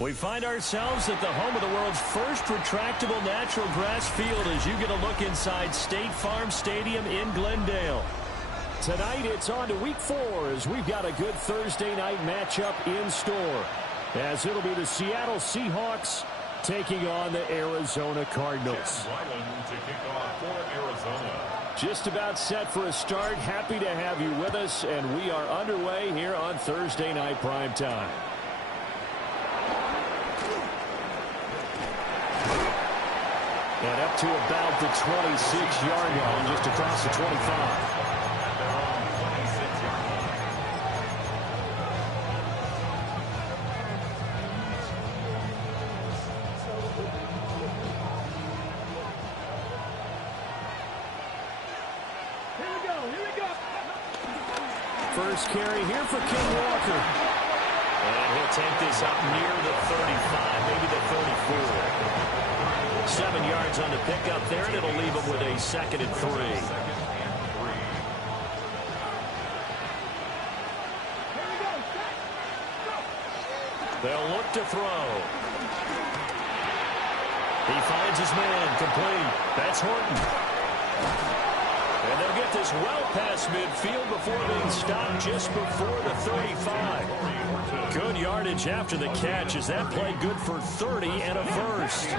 We find ourselves at the home of the world's first retractable natural grass field as you get a look inside State Farm Stadium in Glendale. Tonight it's on to week 4 as we've got a good Thursday night matchup in store. As it'll be the Seattle Seahawks taking on the Arizona Cardinals. Just about set for a start. Happy to have you with us, and we are underway here on Thursday Night Primetime. And up to about the 26-yard line, just across the 25. First carry here for Ken Walker. And he'll take this up near the 35, maybe the 34. 7 yards on the pickup there, and it'll leave him with a 2nd and 3. They'll look to throw. He finds his man, complete. That's Horton. And they'll get this well past midfield before being stopped just before the 35. Good yardage after the catch as that play good for 30 and a first.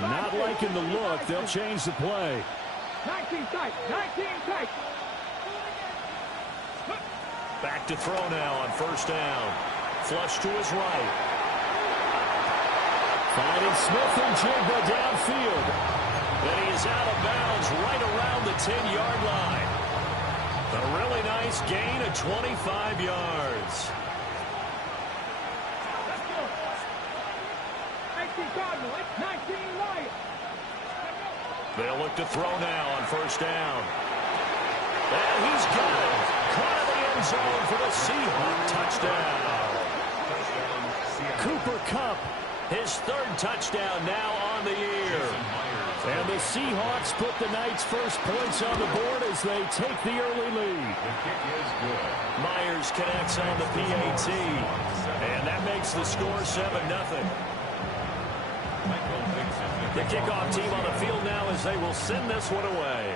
Not liking the look. They'll change the play. 19 tight. 19 tight. Back to throw now on first down. Flush to his right. Finding Smith and Jigba downfield. And he is out of bounds right around the 10-yard line. A really nice gain of 25 yards. 19 Cardinal, 19 Lions. They'll look to throw now on first down. And he's got it. Caught in the end zone for the Seahawks touchdown. Cooper Kupp, his 3rd touchdown now on the year. And the Seahawks put the night's first points on the board as they take the early lead. Myers connects on the PAT. And that makes the score 7-0. The kickoff team on the field now as they will send this one away.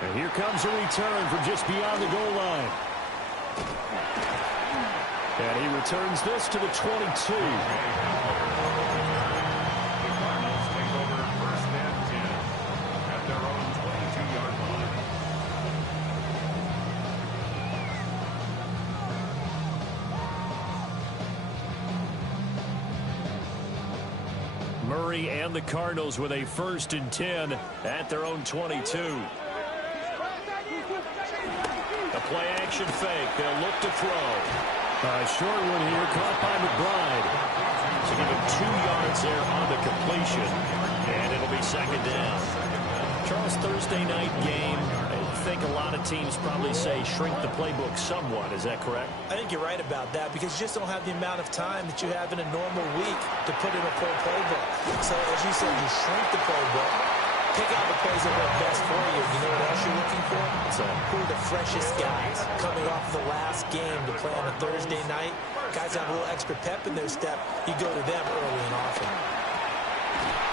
And here comes a return from just beyond the goal line. And he returns this to the 22. Murray and the Cardinals with a 1st and 10 at their own 22. A play action fake. They'll look to throw. A short one here, caught by McBride. So give him 2 yards there on the completion. And it'll be 2nd down. Charles, Thursday night game. I think a lot of teams probably say shrink the playbook somewhat. Is that correct? I think you're right about that because you just don't have the amount of time that you have in a normal week to put in a full playbook. So as you said, you shrink the playbook. Pick out the plays that work best for you. You know what else you're looking for? So who are the freshest guys coming off the last game to play on a Thursday night? Guys have a little extra pep in their step. You go to them early and often.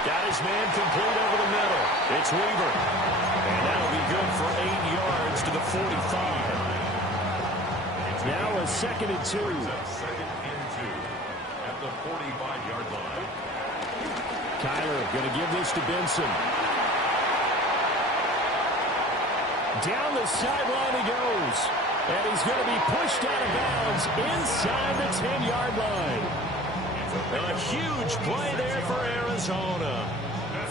Got his man complete over the middle. It's Weaver. And that'll be good for 8 yards to the 45. Now a 2nd and 2. At the 45-yard line. Kyler going to give this to Benson. Down the sideline he goes. And he's going to be pushed out of bounds inside the 10-yard line. A huge play there for Arizona.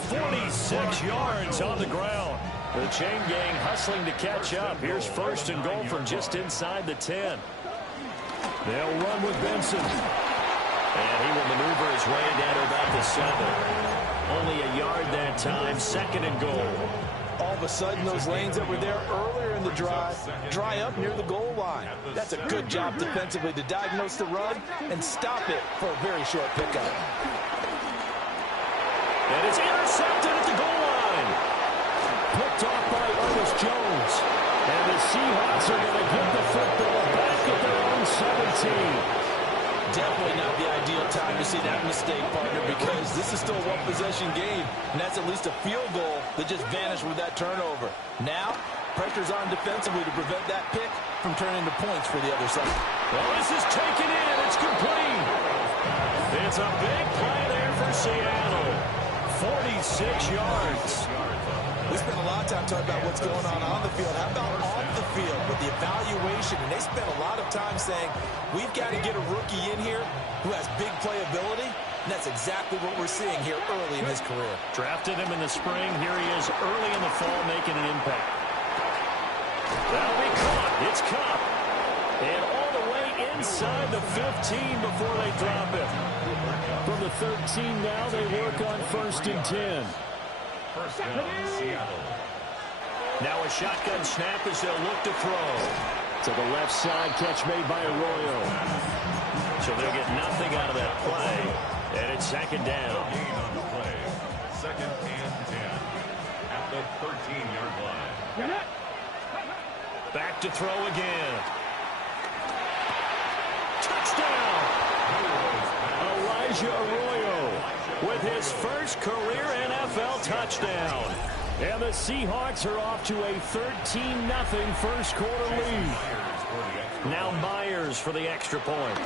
46 yards on the ground. The chain gang hustling to catch up. Here's 1st and goal from just inside the 10. They'll run with Benson. And he will maneuver his way down to about the 7. Only a yard that time. 2nd and goal. All of a sudden, those lanes that were there earlier in the drive dry up near the goal line. That's a good job defensively to diagnose the run and stop it for a very short pickup. And it's intercepted at the goal line. Picked off Jones. And the Seahawks are going to get the football back at their own 17. Definitely not the ideal time to see that mistake, partner, because this is still a one-possession game, and that's at least a field goal that just vanished with that turnover. Now, pressure's on defensively to prevent that pick from turning into points for the other side. Well, this is taken in. It's complete. It's a big play there for Seattle. 46 yards. We spent a lot of time talking about what's going on the field. How about off the field with the evaluation? And they spent a lot of time saying, we've got to get a rookie in here who has big playability. And that's exactly what we're seeing here early in his career. Drafted him in the spring. Here he is early in the fall making an impact. That'll be caught. It's Kupp. And all the way inside the 15 before they drop it. From the 13 now, they work on 1st and 10. First down, Seattle. Now a shotgun snap as they'll look to throw. To the left side, catch made by Arroyo. So they'll get nothing out of that play. And it's 2nd down. Gain on the play. 2nd and 10. At the 13-yard line. Back to throw again. Touchdown! Elijah Arroyo with his first career NFL touchdown. And the Seahawks are off to a 13-0 first quarter lead. Now Myers for the extra point.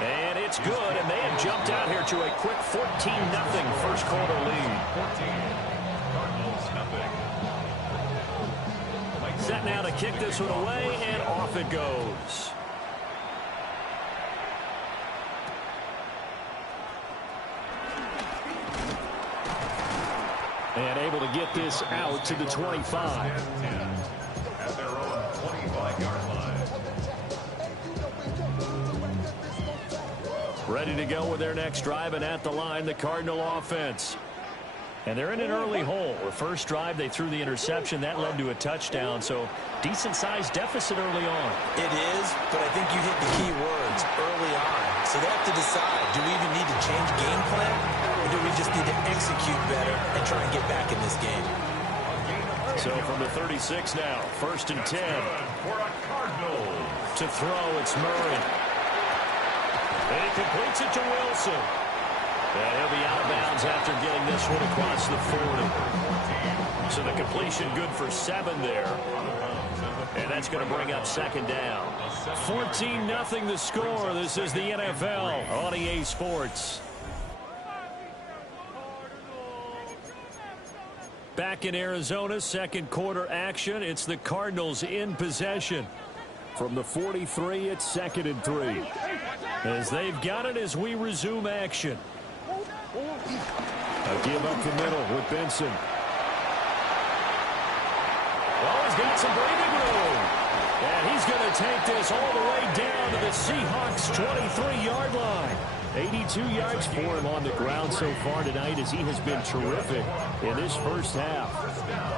And it's good, and they have jumped out here to a quick 14-0 first quarter lead. 14. Cardinals nothing. Set now to kick this one away, and off it goes. And able to get this out to the 25. At their own 25-yard line. Ready to go with their next drive, and at the line, the Cardinal offense. And they're in an early hole. The first drive, they threw the interception. That led to a touchdown, so decent-sized deficit early on. It is, but I think you hit the key words early on. So they have to decide, do we even need to change game plan, or do we just need to execute better and try and get back in this game? So from the 36 now, 1st and 10. For a Cardinal. To throw, it's Murray. And he completes it to Wilson. And he'll be out of bounds after getting this one across the 40. So the completion good for 7 there. And that's going to bring up 2nd down. 14-0 the score. This is the NFL on EA Sports. Back in Arizona, 2nd quarter action. It's the Cardinals in possession. From the 43, it's 2nd and 3. As they've got it as we resume action. A give up the middle with Benson. Oh, he's got some breathing room. And he's going to take this all the way down to the Seahawks' 23-yard line. 82 yards for him on the ground so far tonight as he has been terrific in this first half.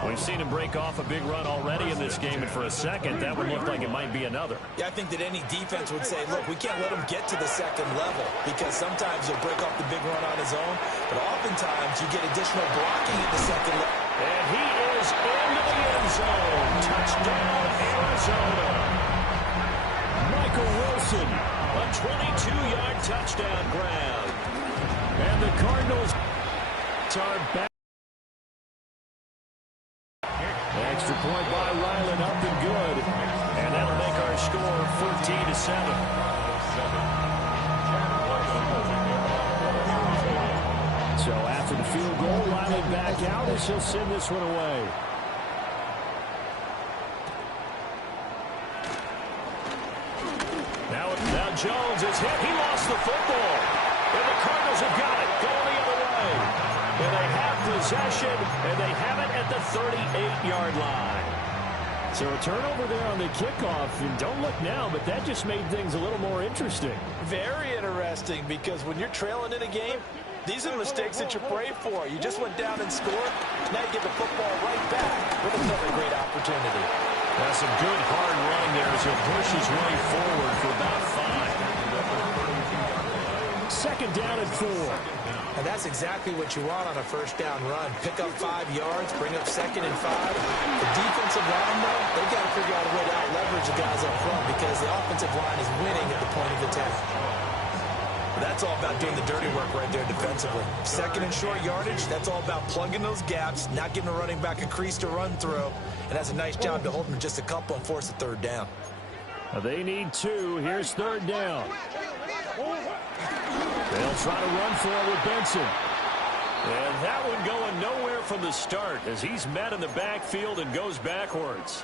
We've seen him break off a big run already in this game, and for a second, that would look like it might be another. Yeah, I think that any defense would say, look, we can't let him get to the 2nd level because sometimes he'll break off the big run on his own, but oftentimes you get additional blocking at the 2nd level. And he is into the end zone. Touchdown, Arizona. Michael Wilson, a 22-yard touchdown grab. And the Cardinals are back. Extra point by Ryland, up and good. And that'll make our score 14-7. So after the field goal, Riley back out as he'll send this one away. Now Jones is hit. He lost the football. And the Cardinals have got it. Going the other way. And they have possession, and they have it at the 38-yard line. So a turnover there on the kickoff. And don't look now, but that just made things a little more interesting. Very interesting, because when you're trailing in a game, these are the mistakes that you pray for. You just went down and scored. Now you get the football right back with another great opportunity. That's some good hard running there as he'll push his way forward for about 5. 2nd down and 4. And that's exactly what you want on a first down run. Pick up 5 yards, bring up 2nd and 5. The defensive line, though, they've got to figure out a way to out-leverage the guys up front because the offensive line is winning at the point of attack. That's all about doing the dirty work right there defensively. 2nd and short yardage, that's all about plugging those gaps, not giving a running back a crease to run through. And that's a nice job to hold them to just a couple and force a 3rd down. They need 2. Here's 3rd down. They'll try to run for it with Benson. And that one going nowhere from the start as he's met in the backfield and goes backwards.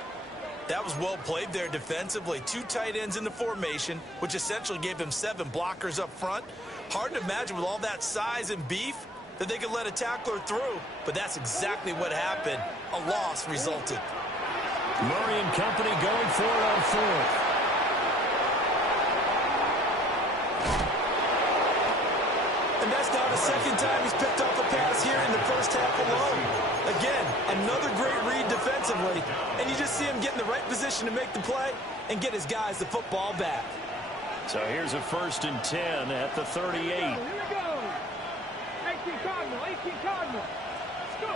That was well played there defensively. 2 tight ends in the formation, which essentially gave him 7 blockers up front. Hard to imagine with all that size and beef that they could let a tackler through. But that's exactly what happened. A loss resulted. Murray and company going for it on 4th. And that's now the 2nd time he's picked up a pass here in the first half alone. Again, another great read defensively, and you just see him get in the right position to make the play and get his guys the football back. So here's a 1st and 10 at the 38. Here we go. 18 Cardinal, 18 Cardinal. Let's go.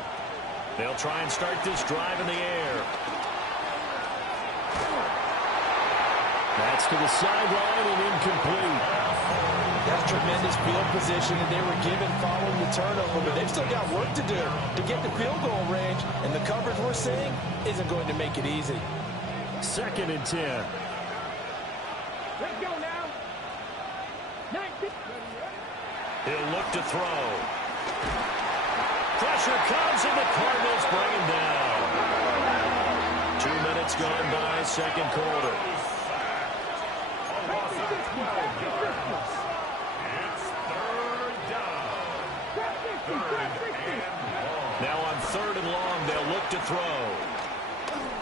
They'll try and start this drive in the air. That's to the sideline and incomplete. That's tremendous field position that they were given following the turnover, but they've still got work to do to get the field goal range, and the coverage we're seeing isn't going to make it easy. 2nd and 10. Let's go now. 19. He'll look to throw. Pressure comes, and the Cardinals bring him down. 2 minutes gone by, 2nd quarter. Now on 3rd and long, they'll look to throw.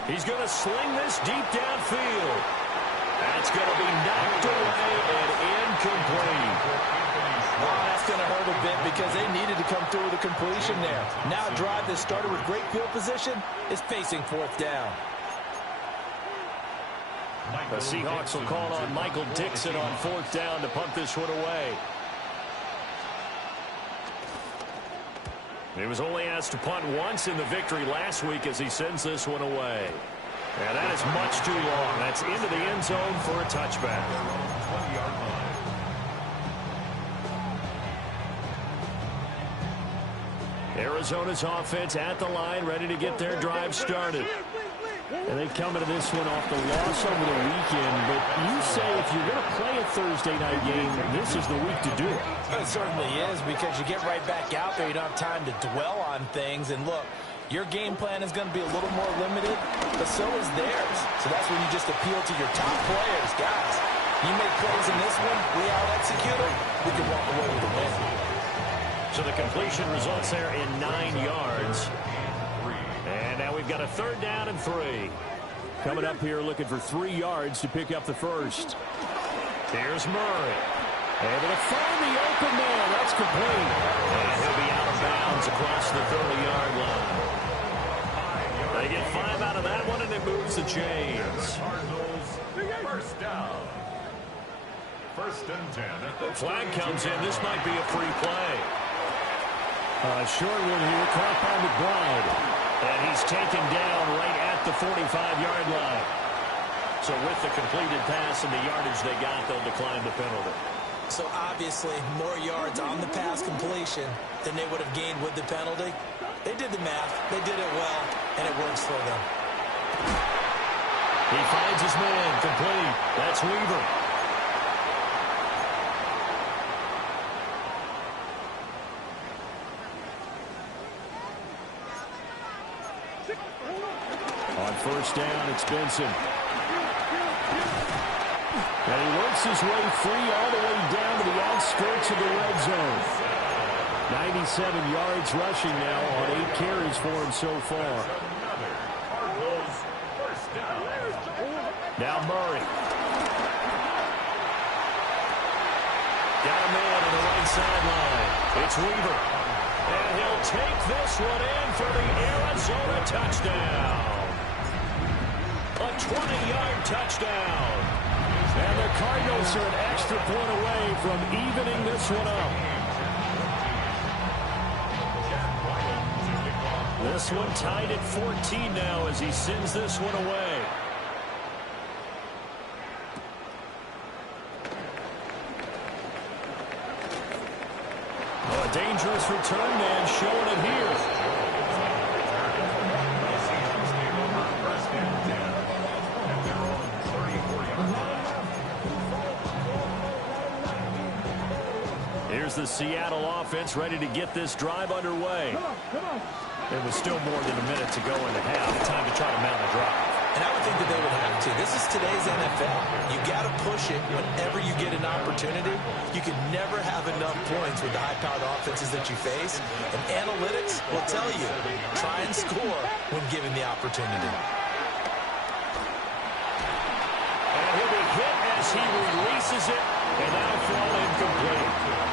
He's going to sling this deep downfield. That's going to be knocked away and incomplete. Oh, that's going to hurt a bit because they needed to come through with a completion there. Now a drive that started with great field position is facing 4th down. The Seahawks will call on Michael Dixon on 4th down to punt this one away. He was only asked to punt once in the victory last week as he sends this one away. And that is much too long. That's into the end zone for a touchback. Arizona's offense at the line, ready to get their drive started. And they come into this one off the loss over the weekend. But you say if you're going to play a Thursday night game, this is the week to do it. It certainly is because you get right back out there. You don't have time to dwell on things. And look, your game plan is going to be a little more limited, but so is theirs. So that's when you just appeal to your top players. Guys, you make plays in this one, we out-execute them, we can walk away with a win. So the completion results there in 9 yards. And now we've got a 3rd down and 3. Coming up here looking for 3 yards to pick up the first. Here's Murray. Able to find the open man. That's complete. And he'll be out of bounds across the 30-yard line. They get 5 out of that one, and it moves the chains. First down. 1st and 10. Flag comes in. This might be a free play. Short one here. Caught by McBride. And he's taken down right at the 45-yard line. So with the completed pass and the yardage they got, they'll decline the penalty. So obviously more yards on the pass completion than they would have gained with the penalty. They did the math. They did it well, and it works for them. He finds his man complete. That's Weaver. On 1st down, it's Benson. And he works his way free all the way down to the outskirts of the red zone. 97 yards rushing now on 8 carries for him so far. Now Murray. Got a man on the right sideline. It's Weaver. And he'll take this one in for the Arizona touchdown. A 20-yard touchdown. And the Cardinals are an extra point away from evening this one up. this one tied at 14 now as he sends this one away. A dangerous return man showing it here. Here's the Seattle offense ready to get this drive underway. There was still more than a minute to go in the half. Time to try to mount a drive. And I would think that they would have to. This is today's NFL. You got to push it whenever you get an opportunity. You can never have enough points with the high-powered offenses that you face. And analytics will tell you, try and score when given the opportunity. And he'll be hit as he releases it, and that'll fall incomplete.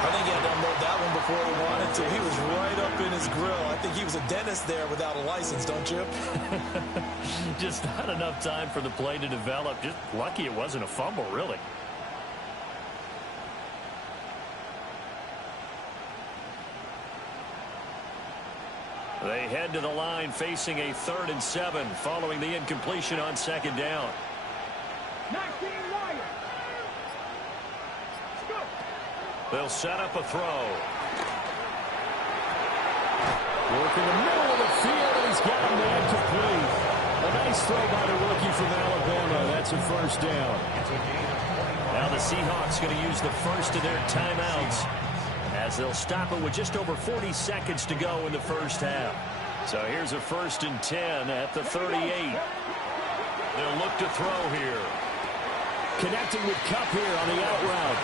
I think he had to unload that one before he wanted to. He was right up in his grill. I think he was a dentist there without a license, don't you? Just not enough time for the play to develop. Just lucky it wasn't a fumble, really. They head to the line facing a 3rd and 7 following the incompletion on 2nd down. 19 Wyatt. They'll set up a throw. Work in the middle of the field, and he's got a man complete. A nice throw by the rookie from Alabama. That's a 1st down. Now the Seahawks going to use the first of their timeouts as they'll stop it with just over 40 seconds to go in the 1st half. So here's a 1st and 10 at the 38. They'll look to throw here. Connecting with Kupp here on the out route.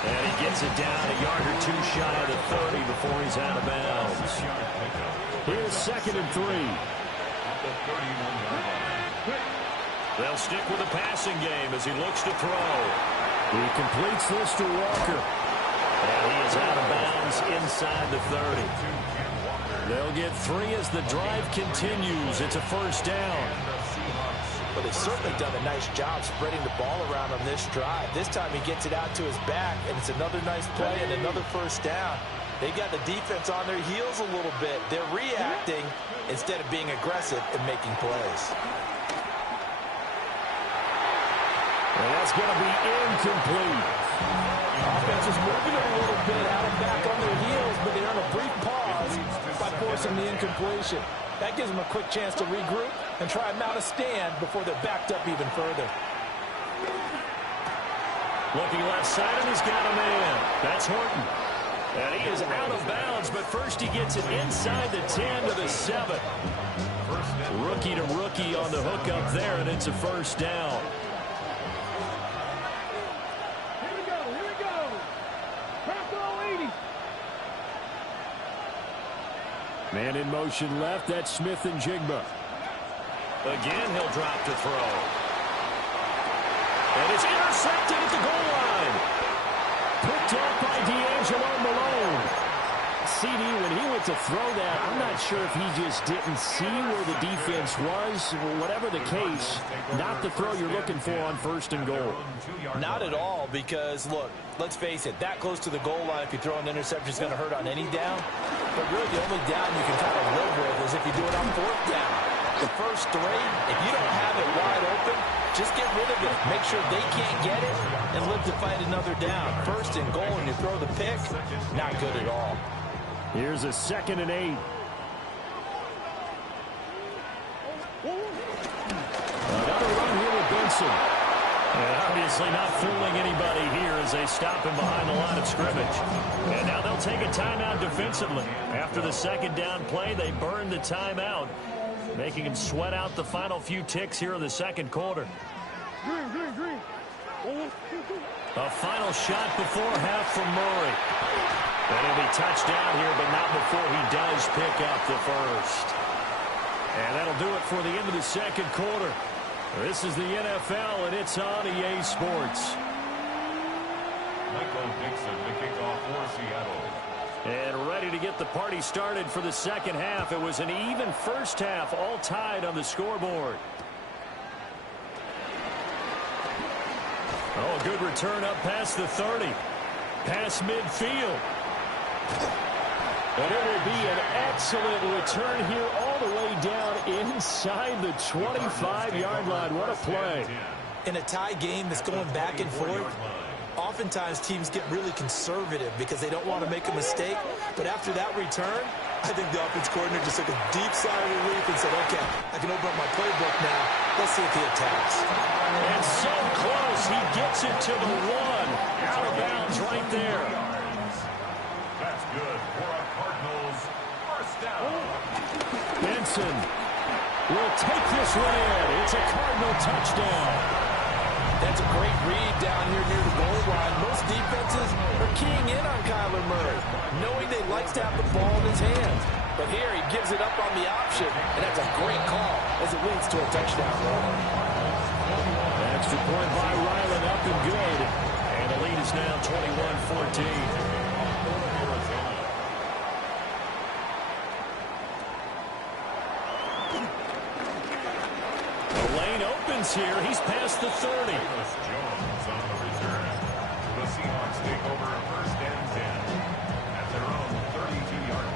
And he gets it down a yard or 2 shy of the 30 before he's out of bounds. Here's 2nd and 3. They'll stick with the passing game as he looks to throw. He completes this to Walker. And he is out of bounds inside the 30. They'll get 3 as the drive continues. It's a 1st down. But they've certainly done a nice job spreading the ball around on this drive. This time he gets it out to his back, and it's another nice play and another 1st down. They got the defense on their heels a little bit. They're reacting instead of being aggressive and making plays. And that's going to be incomplete. Offense is moving a little bit out of back on their heels, but they earn a brief pause by forcing the incompletion. That gives them a quick chance to regroup and try and mount a stand before they're backed up even further. Looking left side, and he's got a man. That's Horton. And he is out of bounds, but first he gets it inside the 10 to the 7. Rookie to rookie on the hook up there, and it's a 1st down. Here we go. Purple 80. Man in motion left. That's Smith and Jigba. Again, he'll drop to throw. And it's intercepted at the goal line. Picked up by D'Angelo Malone. CD, when he went to throw that, I'm not sure if he just didn't see where the defense was. Whatever the case, not the throw you're looking for on 1st and goal. Not at all, because, look, let's face it, that close to the goal line, if you throw an interception, is going to hurt on any down. But really, the only down you can kind of live with is if you do it on 4th down. The first 3, if you don't have it wide open, just get rid of it. Make sure they can't get it and live to fight another down. 1st and goal, and you throw the pick, not good at all. Here's a 2nd and 8. Another run here with Benson. And obviously not fooling anybody here as they stop him behind the line of scrimmage. And now they'll take a timeout defensively. After the 2nd down play, they burn the timeout, making him sweat out the final few ticks here in the 2nd quarter. Green. A final shot before half from Murray. And he'll be touched down here, but not before he does pick up the 1st. And that'll do it for the end of the 2nd quarter. This is the NFL, and it's on EA Sports. Michael Dixon, the kickoff for Seattle. And ready to get the party started for the 2nd half. It was an even 1st half, all tied on the scoreboard. Oh, a good return up past the 30. Past midfield. And it will be an excellent return here all the way down inside the 25-yard line. What a play. In a tie game that's going back and forth, oftentimes teams get really conservative because they don't want to make a mistake. But after that return, I think the offense coordinator just took a deep sigh of relief and said, okay, I can open up my playbook now. Let's see if he attacks. And so close. He gets it to the 1. Out of bounds right there. That's good for a Cardinals first down. Benson will take this one in. It's a Cardinal touchdown. That's a great read down here near the goal line. Most defenses are keying in on Kyler Murray, knowing they likes to have the ball in his hands. But here he gives it up on the option, and that's a great call as it leads to a touchdown run. Extra point by Ryland, up and good. And the lead is now 21-14. Here, he's past the 30. Jones on the return. The Seahawks take over first and 10 at their own 32-yard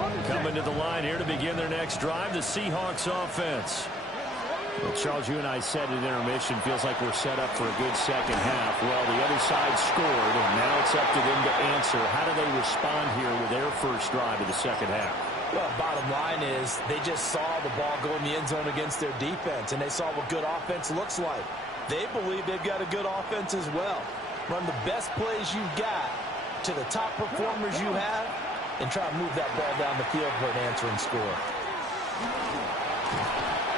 line. Coming to the line here to begin their next drive, the Seahawks offense. Well, Charles, you and I said at intermission, feels like we're set up for a good second half. Well, the other side scored, and now it's up to them to answer. How do they respond here with their first drive of the second half? Well, bottom line is they just saw the ball go in the end zone against their defense, and they saw what good offense looks like. They believe they've got a good offense as well. Run the best plays you've got to the top performers you have, and try to move that ball down the field for an answering score.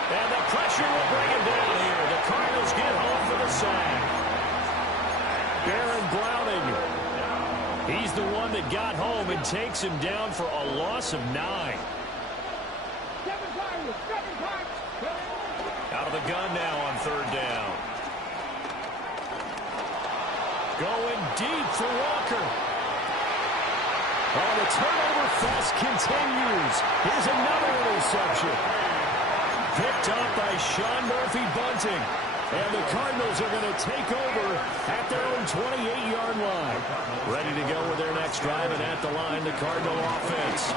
And the pressure will bring him down here. The Cardinals get home for the sack. Baron Browning. He's the one that got home and takes him down for a loss of 9. Out of the gun now on third down. Going deep for Walker. Oh, the turnover fest continues. Here's another interception. Picked up by Sean Murphy-Bunting. And the Cardinals are going to take over at their own 28-yard line. Ready to go with their next drive, and at the line, the Cardinal offense.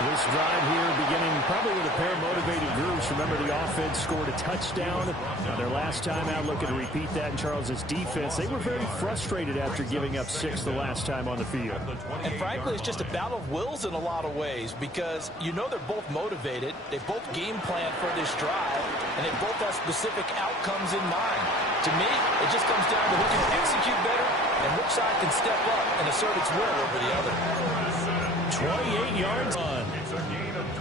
This drive here beginning probably with a pair of motivated groups. Remember, the offense scored a touchdown. Their last time out, looking to repeat that in Charles's defense. They were very frustrated after giving up 6 the last time on the field. And frankly, it's just a battle of wills in a lot of ways because you know they're both motivated. They both game plan for this drive, and they both have specific outcomes in mind. To me, it just comes down to who can execute better and which side can step up and assert its will over the other. 28 yards on.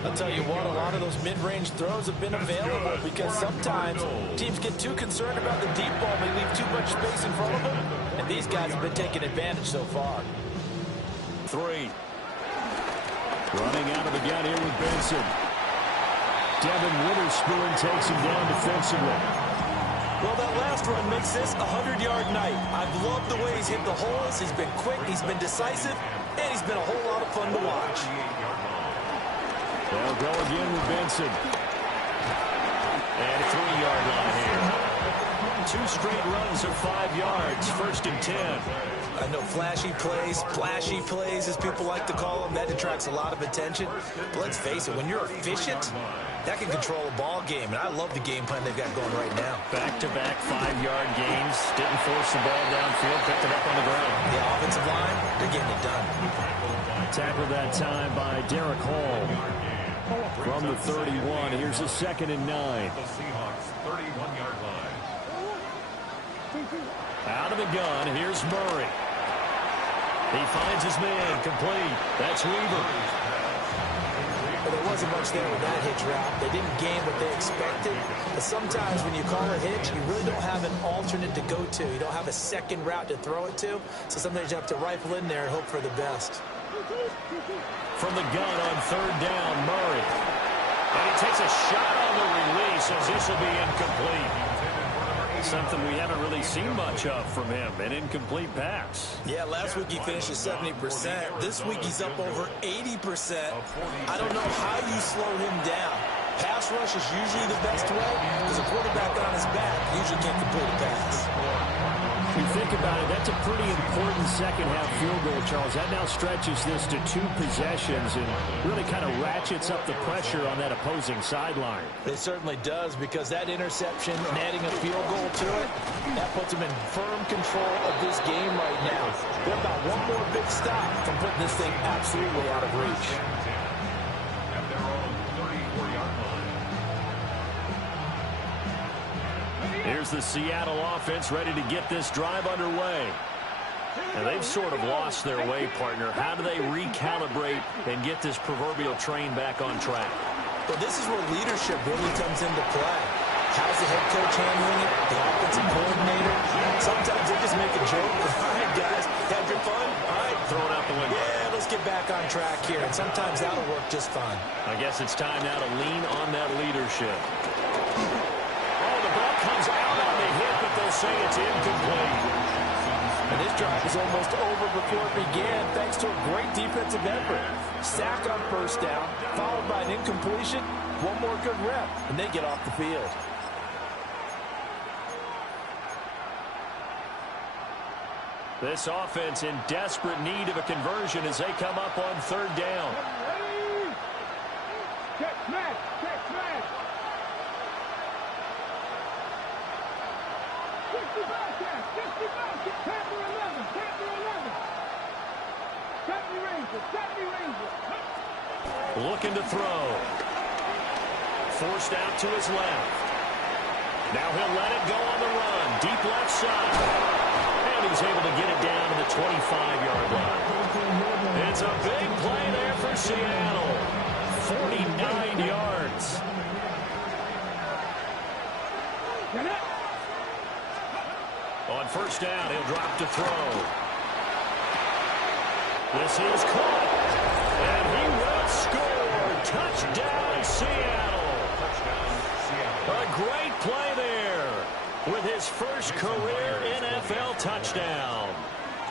I'll tell you what, a lot of those mid-range throws have been available because sometimes teams get too concerned about the deep ball. They leave too much space in front of them, and these guys have been taking advantage so far. 3. Running out of the gun here with Benson. Devin Witherspoon takes him down defensively. Well, that last run makes this a 100-yard night. I've loved the way he's hit the holes. He's been quick, he's been decisive, and he's been a whole lot of fun to watch. They'll go again with Benson. And a 3-yard line here. 2 straight runs of 5 yards. First and 10. I know flashy plays, as people like to call them, that attracts a lot of attention. But let's face it, when you're efficient, that can control a ball game. And I love the game plan they've got going right now. Back-to-back 5-yard gains. Didn't force the ball downfield. Picked it up on the ground. The offensive line, they're getting it done. Tackled that time by Derek Hall. From the 31, here's a 2nd and 9. The Seahawks 31-yard line. Out of the gun, here's Murray. He finds his man, complete. That's Weaver. Well, there wasn't much there with that hitch route. They didn't gain what they expected. But sometimes when you call a hitch, you really don't have an alternate to go to. You don't have a second route to throw it to. So sometimes you have to rifle in there and hope for the best. From the gun on third down, Murray. And he takes a shot on the release as this will be incomplete. Something we haven't really seen much of from him, an incomplete pass. Yeah, last week he finished at 70%. This week he's up over 80%. I don't know how you slow him down. Pass rush is usually the best way because a quarterback on his back usually can't complete a pass. You think about it, that's a pretty important second-half field goal, Charles. That now stretches this to 2 possessions and really kind of ratchets up the pressure on that opposing sideline. It certainly does, because that interception and adding a field goal to it, that puts them in firm control of this game right now. They're about one more big stop from putting this thing absolutely out of reach. At their own 34-yard line. Here's the Seattle offense ready to get this drive underway. And they've sort of lost their way, partner. How do they recalibrate and get this proverbial train back on track? Well, this is where leadership really comes into play. How's the head coach handling it? The offensive coordinator? Sometimes they just make a joke. All right, guys, had your fun? All right, throw it out the window. Yeah, let's get back on track here. And sometimes that'll work just fine. I guess it's time now to lean on that leadership. Oh, the ball comes out on the hit, but they'll say it's incomplete. And this drive is almost over before it began, thanks to a great defensive effort. Sack on first down, followed by an incompletion. One more good rep, and they get off the field. This offense in desperate need of a conversion as they come up on third down. Check smash, check smash. 60 Bobcats, 60 Bobcats, Panther 11, Panther 11. Chutney Ranger, Chutney Ranger. Looking to throw. Forced out to his left. Now he'll let it go on the run. Deep left side. And he's able to get it down to the 25-yard line. It's a big play there for Seattle. 49 yards. On first down, he'll drop to throw. This is caught. And he will score. Touchdown, Seattle. A great play there with his first career NFL touchdown.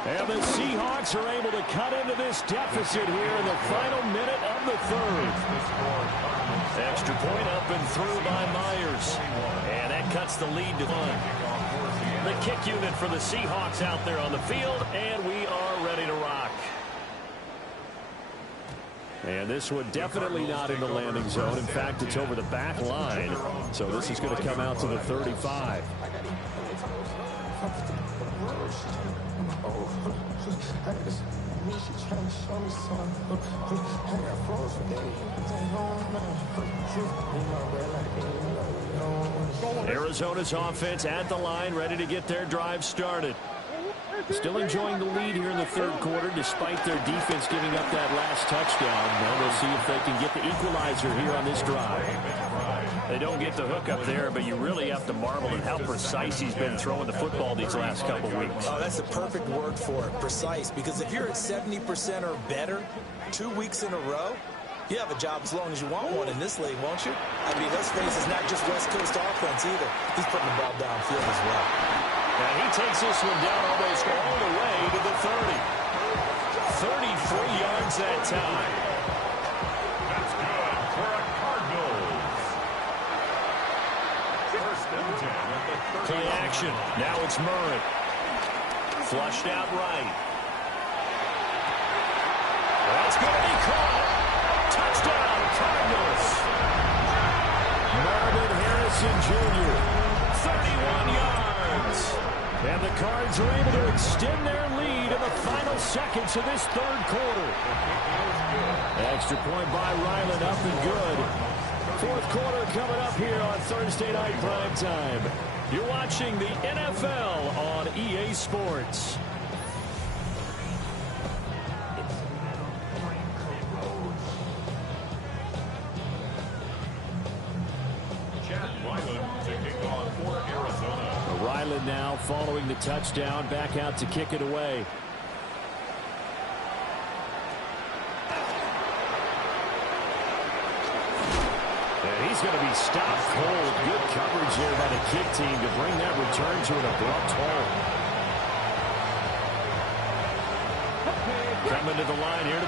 And the Seahawks are able to cut into this deficit here in the final minute of the third. Extra point up and through by Myers. And that cuts the lead to 1. The kick unit for the Seahawks out there on the field, and we are ready to rock. And this one definitely not in the landing zone. In fact, it's over the back line. So this is going to come out to the 35. Arizona's offense at the line, ready to get their drive started. Still enjoying the lead here in the third quarter, despite their defense giving up that last touchdown. Now they'll see if they can get the equalizer here on this drive. They don't get the hook up there, but you really have to marvel at how precise he's been throwing the football these last couple weeks. Oh, that's the perfect word for it, precise. Because if you're at 70% or better 2 weeks in a row, you have a job as long as you want one in this league, won't you? I mean, let's face it, it's not just West Coast offense either. He's putting the ball downfield as well. And he takes this one down almost all the way to the 30. 33 yards that time. That's good for a Cardinals. First and 10 at the 30. Play action. Now it's Murray. Flushed out right. That's going to be caught. Touchdown, Cardinals. Marvin Harrison Jr., 31 yards. And the Cards are able to extend their lead in the final seconds of this third quarter. Extra point by Ryland, up and good. Fourth quarter coming up here on Thursday Night Primetime. You're watching the NFL on EA Sports. Ryland now following the touchdown, back out to kick it away. And he's going to be stopped cold. Good coverage there by the kick team to bring that return to an abrupt halt. Coming to the line here to